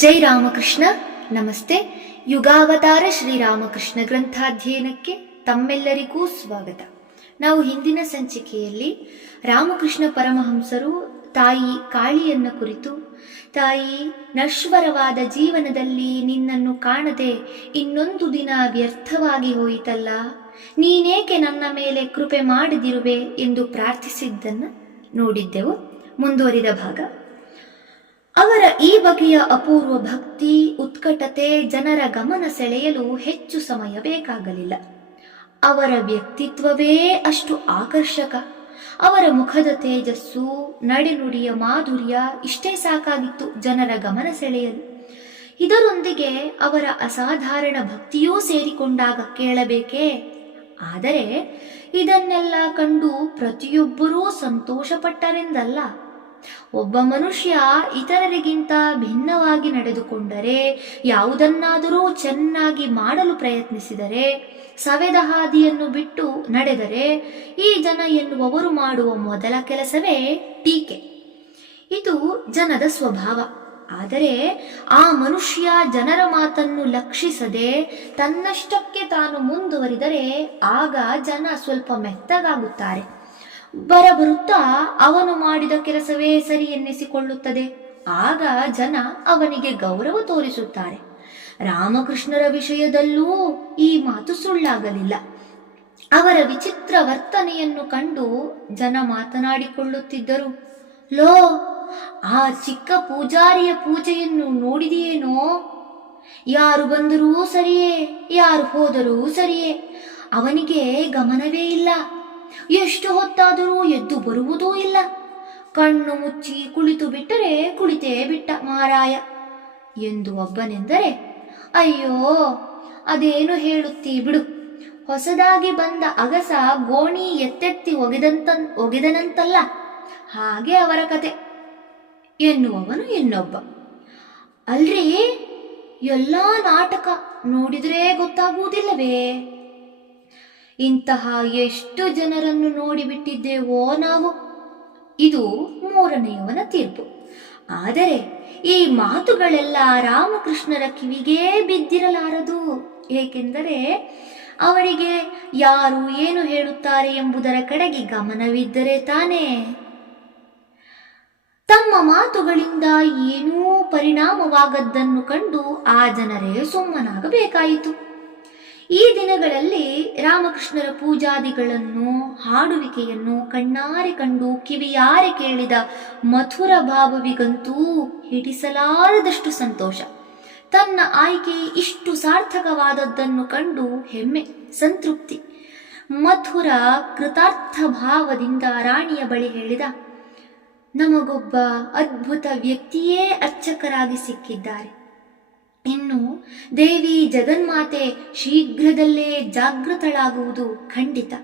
ಜೈ ರಾಮಕೃಷ್ಣ. ನಮಸ್ತೆ. ಯುಗಾವತಾರ ಶ್ರೀರಾಮಕೃಷ್ಣ ಗ್ರಂಥಾಧ್ಯಯನಕ್ಕೆ ತಮ್ಮೆಲ್ಲರಿಗೂ ಸ್ವಾಗತ. ನಾವು ಹಿಂದಿನ ಸಂಚಿಕೆಯಲ್ಲಿ ರಾಮಕೃಷ್ಣ ಪರಮಹಂಸರು ತಾಯಿ ಕಾಳಿಯನ್ನ ಕುರಿತು, ತಾಯಿ, ನಶ್ವರವಾದ ಜೀವನದಲ್ಲಿ ನಿನ್ನನ್ನು ಕಾಣದೆ ಇನ್ನೊಂದು ದಿನ ವ್ಯರ್ಥವಾಗಿ ಹೋಯಿತಲ್ಲ, ನೀನೇಕೆ ನನ್ನ ಮೇಲೆ ಕೃಪೆ ಮಾಡದಿರುವೆ ಎಂದು ಪ್ರಾರ್ಥಿಸಿದ್ದನ್ನು ನೋಡಿದ್ದೆವು. ಮುಂದುವರಿದ ಭಾಗ. ಅವರ ಈ ಬಗೆಯ ಅಪೂರ್ವ ಭಕ್ತಿ, ಉತ್ಕಟತೆ ಜನರ ಗಮನ ಸೆಳೆಯಲು ಹೆಚ್ಚು ಸಮಯ ಬೇಕಾಗಲಿಲ್ಲ. ಅವರ ವ್ಯಕ್ತಿತ್ವವೇ ಅಷ್ಟು ಆಕರ್ಷಕ. ಅವರ ಮುಖದ ತೇಜಸ್ಸು, ನಡೆನುಡಿಯ ಮಾಧುರ್ಯ ಇಷ್ಟೇ ಸಾಕಾಗಿತ್ತು ಜನರ ಗಮನ ಸೆಳೆಯಲು. ಇದರೊಂದಿಗೆ ಅವರ ಅಸಾಧಾರಣ ಭಕ್ತಿಯೂ ಸೇರಿಕೊಂಡಾಗ ಕೇಳಬೇಕೇ. ಆದರೆ ಇದನ್ನೆಲ್ಲ ಕಂಡು ಪ್ರತಿಯೊಬ್ಬರೂ ಸಂತೋಷಪಟ್ಟರೆಂದಲ್ಲ. ಒಬ್ಬ ಮನುಷ್ಯ ಇತರರಿಗಿಂತ ಭಿನ್ನವಾಗಿ ನಡೆದುಕೊಂಡರೆ, ಯಾವುದನ್ನಾದರೂ ಚೆನ್ನಾಗಿ ಮಾಡಲು ಪ್ರಯತ್ನಿಸಿದರೆ, ಸವೆದ ಹಾದಿಯನ್ನು ಬಿಟ್ಟು ನಡೆದರೆ, ಈ ಜನ ಎನ್ನುವವರು ಮಾಡುವ ಮೊದಲ ಕೆಲಸವೇ ಟೀಕೆ. ಇದು ಜನದ ಸ್ವಭಾವ. ಆದರೆ ಆ ಮನುಷ್ಯ ಜನರ ಮಾತನ್ನು ಲಕ್ಷಿಸದೆ ತನ್ನಷ್ಟಕ್ಕೆ ತಾನು ಮುಂದುವರಿದರೆ ಆಗ ಜನ ಸ್ವಲ್ಪ ಮೆತ್ತಗಾಗುತ್ತಾರೆ. ಬರಬರುತ್ತಾ ಅವನು ಮಾಡಿದ ಕೆಲಸವೇ ಸರಿ ಎನ್ನಿಸಿಕೊಳ್ಳುತ್ತದೆ. ಆಗ ಜನ ಅವನಿಗೆ ಗೌರವ ತೋರಿಸುತ್ತಾರೆ. ರಾಮಕೃಷ್ಣರ ವಿಷಯದಲ್ಲೂ ಈ ಮಾತು ಸುಳ್ಳಾಗಲಿಲ್ಲ. ಅವರ ವಿಚಿತ್ರ ವರ್ತನೆಯನ್ನು ಕಂಡು ಜನ ಮಾತನಾಡಿಕೊಳ್ಳುತ್ತಿದ್ದರು. ಲೋ, ಆ ಚಿಕ್ಕ ಪೂಜಾರಿಯ ಪೂಜೆಯನ್ನು ನೋಡಿದೆಯೇನೋ? ಯಾರು ಬಂದರೂ ಸರಿಯೇ, ಯಾರು ಹೋದರೂ ಸರಿಯೇ, ಅವನಿಗೆ ಗಮನವೇ ಇಲ್ಲ. ಎಷ್ಟು ಹೊತ್ತಾದರೂ ಎದ್ದು ಬರುವುದೂ ಇಲ್ಲ. ಕಣ್ಣು ಮುಚ್ಚಿ ಕುಳಿತು ಬಿಟ್ಟರೆ ಕುಳಿತೇ ಬಿಟ್ಟ ಮಾರಾಯ ಎಂದು ಒಬ್ಬನೆಂದರೆ, ಅಯ್ಯೋ ಅದೇನು ಹೇಳುತ್ತೀ ಬಿಡು, ಹೊಸದಾಗಿ ಬಂದ ಅಗಸ ಗೋಣಿ ಎತ್ತೆತ್ತಿ ಒಗೆದನಂತಲ್ಲ, ಹಾಗೆ ಅವರ ಕತೆ ಎನ್ನುವವನು ಇನ್ನೊಬ್ಬ. ಅಲ್ರಿ, ಎಲ್ಲ ನಾಟಕ ನೋಡಿದ್ರೆ ಗೊತ್ತಾಗುವುದಿಲ್ಲವೇ? ಇಂತಹ ಎಷ್ಟು ಜನರನ್ನು ನೋಡಿಬಿಟ್ಟಿದ್ದೇವೋ ನಾವು. ಇದು ಮೂರನೆಯವನ ತೀರ್ಪು. ಆದರೆ ಈ ಮಾತುಗಳೆಲ್ಲ ರಾಮಕೃಷ್ಣರ ಕಿವಿಗೇ ಬಿದ್ದಿರಲಾರದು. ಏಕೆಂದರೆ ಅವರಿಗೆ ಯಾರು ಏನು ಹೇಳುತ್ತಾರೆ ಎಂಬುದರ ಕಡೆಗೆ ಗಮನವಿದ್ದರೆ ತಾನೇ. ತಮ್ಮ ಮಾತುಗಳಿಂದ ಏನೂ ಪರಿಣಾಮವಾಗದ್ದನ್ನು ಕಂಡು ಆ ಜನರೇ ಸುಮ್ಮನಾಗಬೇಕಾಯಿತು. ಈ ದಿನಗಳಲ್ಲಿ ರಾಮಕೃಷ್ಣರ ಪೂಜಾದಿಗಳನ್ನು, ಹಾಡುವಿಕೆಯನ್ನು ಕಣ್ಣಾರೆ ಕಂಡು ಕಿವಿಯಾರೆ ಕೇಳಿದ ಮಥುರ ಭಾವವಿಗಂತೂ ಹಿಡಿಸಲಾರದಷ್ಟು ಸಂತೋಷ. ತನ್ನ ಆಯ್ಕೆ ಇಷ್ಟು ಸಾರ್ಥಕವಾದದ್ದನ್ನು ಕಂಡು ಹೆಮ್ಮೆ, ಸಂತೃಪ್ತಿ. ಮಥುರ ಕೃತಾರ್ಥ ಭಾವದಿಂದ ರಾಣಿಯ ಬಳಿ ಹೇಳಿದ, ನಮಗೊಬ್ಬ ಅದ್ಭುತ ವ್ಯಕ್ತಿಯೇ ಅರ್ಚಕರಾಗಿ ಸಿಕ್ಕಿದ್ದಾರೆ. ಇನ್ನು ದೇವಿ ಜಗನ್ಮಾತೆ ಶೀಘ್ರದಲ್ಲೇ ಜಾಗೃತಳಾಗುವುದು ಖಂಡಿತ.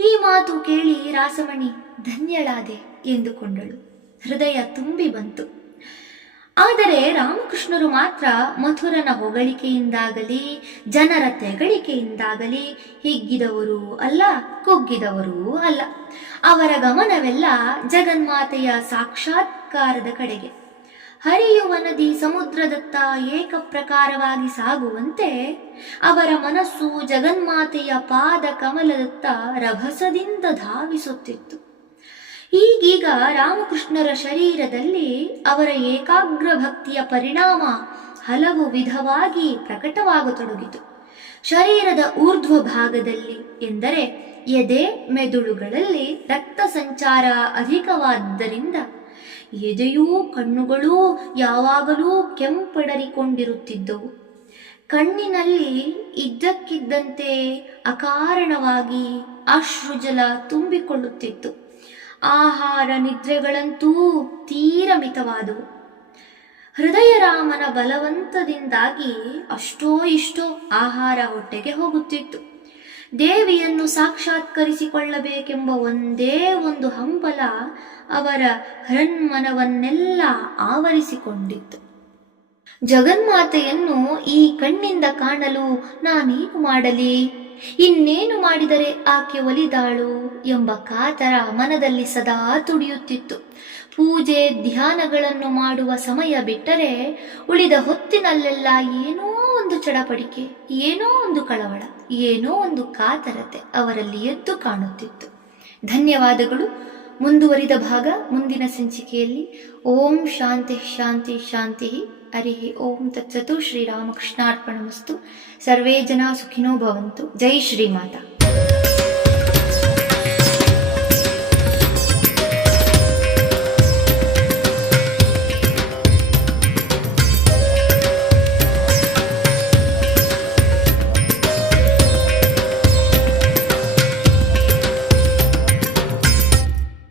ಈ ಮಾತು ಕೇಳಿ ರಾಸಮಣಿ ಧನ್ಯಳಾದೆ ಎಂದುಕೊಂಡಳು. ಹೃದಯ ತುಂಬಿ ಬಂತು. ಆದರೆ ರಾಮಕೃಷ್ಣರು ಮಾತ್ರ ಮಥುರನ ಹೊಗಳಿಕೆಯಿಂದಾಗಲಿ ಜನರ ತೆಗಳಿಕೆಯಿಂದಾಗಲಿ ಹಿಗ್ಗಿದವರೂ ಅಲ್ಲ, ಕುಗ್ಗಿದವರೂ ಅಲ್ಲ. ಅವರ ಗಮನವೆಲ್ಲ ಜಗನ್ಮಾತೆಯ ಸಾಕ್ಷಾತ್ಕಾರದ ಕಡೆಗೆ. ಹರಿಯುವ ನದಿ ಸಮುದ್ರದತ್ತ ಏಕಪ್ರಕಾರವಾಗಿ ಸಾಗುವಂತೆ ಅವರ ಮನಸ್ಸು ಜಗನ್ಮಾತೆಯ ಪಾದ ಕಮಲದತ್ತ ರಭಸದಿಂದ ಧಾವಿಸುತ್ತಿತ್ತು. ಈಗೀಗ ರಾಮಕೃಷ್ಣರ ಶರೀರದಲ್ಲಿ ಅವರ ಏಕಾಗ್ರ ಭಕ್ತಿಯ ಪರಿಣಾಮ ಹಲವು ವಿಧವಾಗಿ ಪ್ರಕಟವಾಗತೊಡಗಿತು. ಶರೀರದ ಊರ್ಧ್ವ ಭಾಗದಲ್ಲಿ ಎಂದರೆ ಎದೆ ಮೆದುಳುಗಳಲ್ಲಿ ರಕ್ತ ಸಂಚಾರ ಅಧಿಕವಾದ್ದರಿಂದ ಎದೆಯೂ ಕಣ್ಣುಗಳೂ ಯಾವಾಗಲೂ ಕೆಂಪಡರಿಕೊಂಡಿರುತ್ತಿದ್ದವು. ಕಣ್ಣಿನಲ್ಲಿ ಇದ್ದಕ್ಕಿದ್ದಂತೆ ಅಕಾರಣವಾಗಿ ಅಶ್ರುಜಲ ತುಂಬಿಕೊಳ್ಳುತ್ತಿತ್ತು. ಆಹಾರ ನಿದ್ರೆಗಳಂತೂ ತೀರ ಮಿತವಾದವು. ಹೃದಯರಾಮನ ಬಲವಂತದಿಂದಾಗಿ ಅಷ್ಟೋ ಇಷ್ಟೋ ಆಹಾರ ಹೊಟ್ಟೆಗೆ ಹೋಗುತ್ತಿತ್ತು. ದೇವಿಯನ್ನು ಸಾಕ್ಷಾತ್ಕರಿಸಿಕೊಳ್ಳಬೇಕೆಂಬ ಒಂದೇ ಒಂದು ಹಂಬಲ ಅವರ ಹೃನ್ಮನವನ್ನೆಲ್ಲ ಆವರಿಸಿಕೊಂಡಿತ್ತು. ಜಗನ್ಮಾತೆಯನ್ನು ಈ ಕಣ್ಣಿಂದ ಕಾಣಲು ನಾನೇನು ಮಾಡಲಿ ಇನ್ನೇನು ಮಾಡಿದರೆ ಆಕೆ ಒಲಿದಾಳು ಎಂಬ ಕಾತರ ಮನದಲ್ಲಿ ಸದಾ ತುಡಿಯುತ್ತಿತ್ತು. ಪೂಜೆ ಧ್ಯಾನಗಳನ್ನು ಮಾಡುವ ಸಮಯ ಬಿಟ್ಟರೆ ಉಳಿದ ಹೊತ್ತಿನಲ್ಲೆಲ್ಲ ಏನೋ ಒಂದು ಚಡಪಡಿಕೆ, ಏನೋ ಒಂದು ಕಳವಳ, ಏನೋ ಒಂದು ಕಾತರತೆ ಅವರಲ್ಲಿ ಎದ್ದು ಕಾಣುತ್ತಿತ್ತು. ಧನ್ಯವಾದಗಳು. ಮುಂದುವರಿದ ಭಾಗ ಮುಂದಿನ ಸಂಚಿಕೆಯಲ್ಲಿ. ಓಂ ಶಾಂತಿ ಶಾಂತಿ ಶಾಂತಿ. ಹರಿ ಓಂ ತತ್ಸತು. ಶ್ರೀರಾಮಕೃಷ್ಣಾರ್ಪಣಮಸ್ತು. ಸರ್ವೇ ಜನ ಸುಖಿನೋ ಭವಂತು. ಜೈ ಶ್ರೀಮಾತಾ.